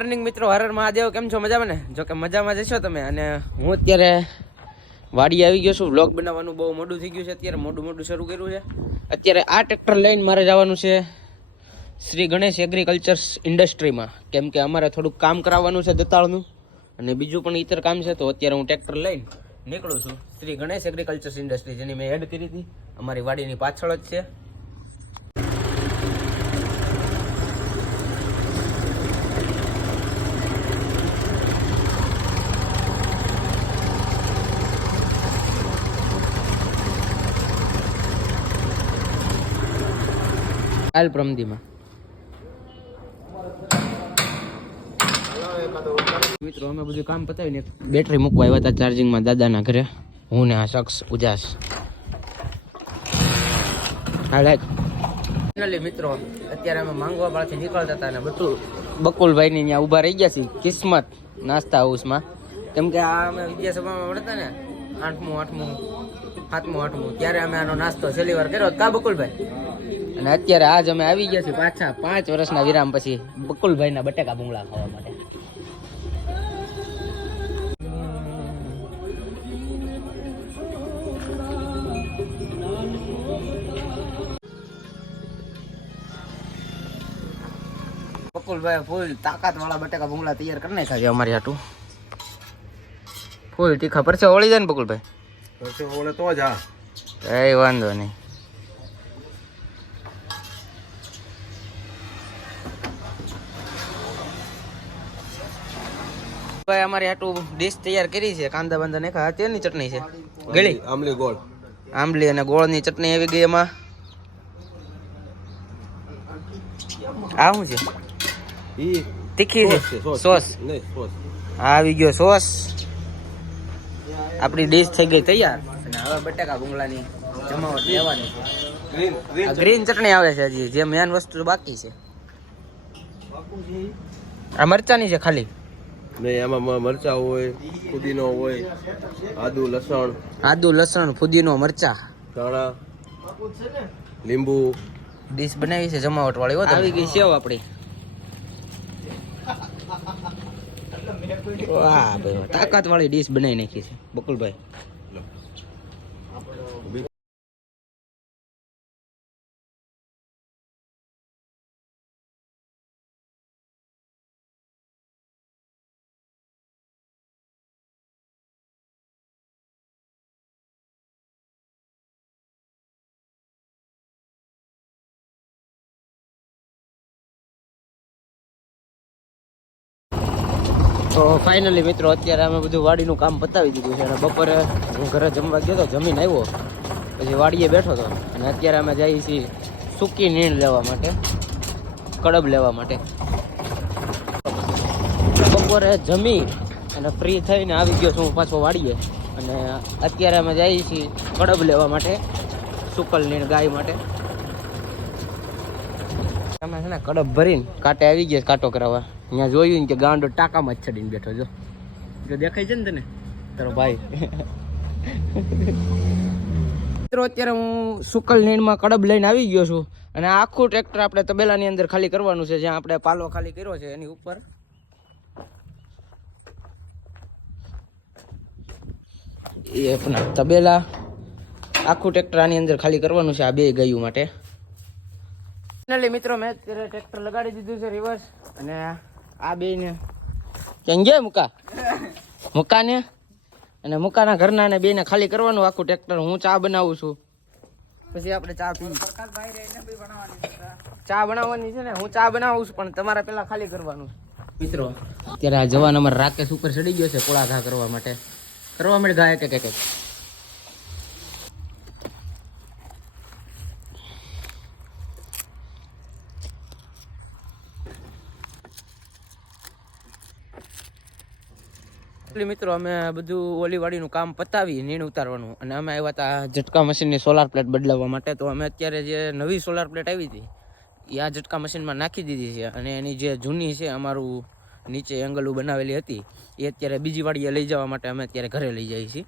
Morning મિત્રો, હરર મહાદેવ, કેમ છો? મજામાં ને? જો કે મજામાં જશો તમે. અને હું અત્યારે વાડી આવી ગયો છું. વ્લોગ બનાવવાનું બહુ મોડું થઈ ગયું છે. અત્યારે મોડું મોડું શરૂ કર્યું છે. અત્યારે આ ટ્રેક્ટર લઈને મારે જવાનું છે શ્રી ગણેશ એગ્રીકલ્ચર ઇન્ડસ્ટ્રીમાં કેમ કે અમારે થોડુંક કામ કરાવવાનું છે દતાળનું. અને બીજું પણ ઇતર કામ છે, તો અત્યારે હું ટ્રેક્ટર લઈને નીકળું છું. શ્રી ગણેશ એગ્રીકલ્ચર ઇન્ડસ્ટ્રી જેની મેં એડ કરી હતી. અમારી વાડીની પાછળ જ છે. કાલ પ્રમદીમાં. મિત્રો, અમે બધું કામ પતાવીને બેટરી મૂકવા આવ્યા હતા ચાર્જિંગમાં દાદાના ઘરે. હું ને આ શખ્સ ઉજાસ. ફાઇનલી મિત્રો, અત્યારે અમે માંગવા પાસેથી નીકળતા હતા અને બધું બકુલભાઈ ની ત્યાં ઊભા રહી ગયા છે કિસ્મત નાસ્તા હાઉસમાં. કેમ કે આ અમે વિદ્યાસભામાં મળતા ને, આઠમું આઠમું, સાતમું, આઠમું, ત્યારે અમે આનો નાસ્તો છેલ્લી વાર કર્યો કા બકુલભાઈ? અને અત્યારે આજ અમે આવી ગયા છીએ પાછા પાંચ વર્ષના વિરામ પછી બકુલભાઈના બટેકા ભૂંગળા ખાવા માટે. બકુલભાઈ ફૂલ તાકાત વાળા બટેકા ભૂંગળા તૈયાર કરી નાખ્યા છે અમારી હાટું. ફૂલ તીખા. પરસે ઓળી જાય ને બકુલભાઈ? પરસે ઓળે તો જ હા. કઈ વાંધો નહીં. ભાઈ અમારે આટલું ડીશ તૈયાર કરી છે કાંદા બાંદા નાખ્યા. તેની ચટણી છે. ગળી? આંબલી ગોળ. આંબલી અને ગોળની ચટણી આવી ગઈ એમાં. આ શું છે? તીખી છે? સોસ આ આવી ગયો સોસ. આપણી ડીશ થઈ ગઈ તૈયાર. અને હવે બટાકા ભૂંગળાની જમાવટ લેવાની છે. ગ્રીન ચટણી. આવે છે હજી જે મેન વસ્તુ બાકી છે. આ મરચાની છે ખાલી. નહીં એમાં મરચા મરચાં હોય ફુદીનો હોય આદુ લસણ આદુ લસણ ફુદીનો મરચા. ધાણા લીંબુ. ડીશ બનાવી છે જમાવટ વાળી હોય આવી ગઈ સેવ આપણી. વાહ ભાઈ તાકાત વાળી ડીશ બનાવી નાખી છે બકુલભાઈ. તો ફાઇનલી મિત્રો, અત્યારે અમે બધું વાડીનું કામ પતાવી દીધું છે અને બપોરે હું ઘરે જમવા ગયો તો જમીન આવ્યો. પછી વાડીએ બેઠો હતો અને અત્યારે અમે જઈએ છીએ સૂકી નીણ લેવા માટે, કડબ લેવા માટે. બપોરે જમી અને ફ્રી થઈને આવી ગયો છું હું પાછો વાડીએ. અને અત્યારે અમે જઈએ છીએ કડબ લેવા માટે, સુકલ નીણ ગાય માટે. અમે છે ને કડબ ભરીને કાંટે આવી ગયા કાંટો કરાવવા. અહીંયા જોયું ને કે ગાંડો ટાંકામાં જ ચડીને બેઠો જો. જો દેખાય છે ને તને? તારો ભાઈ. મિત્રો અત્યારે હું સુકલ નીણમાં કડબ લઈને આવી ગયો છું અને આખું ટ્રેક્ટર આપણે તબેલાની અંદર ખાલી કરવાનું છે જ્યાં આપણે પાલો ખાલી કર્યો છે એની ઉપર. એ આપણા તબેલા આખું ટ્રેક્ટર આની અંદર ખાલી કરવાનું છે આ બે ગાયું માટે. ફાઇનલી મિત્રો મેં અત્યારે ટ્રેક્ટર લગાડી દીધું છે રિવર્સ અને આ બે ને ગયા મુકા? મુકા ને અને મુકાના ઘરના ને બે ને ખાલી કરવાનું આખું ટ્રેક્ટર હું ચા બનાવું છું. પછી આપણે ચા પી ચા બનાવવાની છે ને હું ચા બનાવું છું પણ તમારે પેલા ખાલી કરવાનું મિત્રો અત્યારે આ જવાન અમારે રાકેશ ઉપર ચડી ગયો છે કોળા ઘા કરવા માટે. કરવા માટે ઘા એક એક એક એટલે મિત્રો, અમે બધું ઓલીવાડીનું કામ પતાવી નીણ ઉતારવાનું. અને અમે આવ્યા હતા ઝટકા મશીનની સોલાર પ્લેટ બદલાવવા માટે. તો અમે અત્યારે જે નવી સોલાર પ્લેટ આવી હતી, એ આ ઝટકા મશીનમાં નાખી દીધી છે. અને એની જે જૂની છે, અમારું નીચે એંગલું બનાવેલી હતી, એ અત્યારે બીજી વાડીએ લઈ જવા માટે અમે અત્યારે ઘરે લઈ જઈએ છીએ.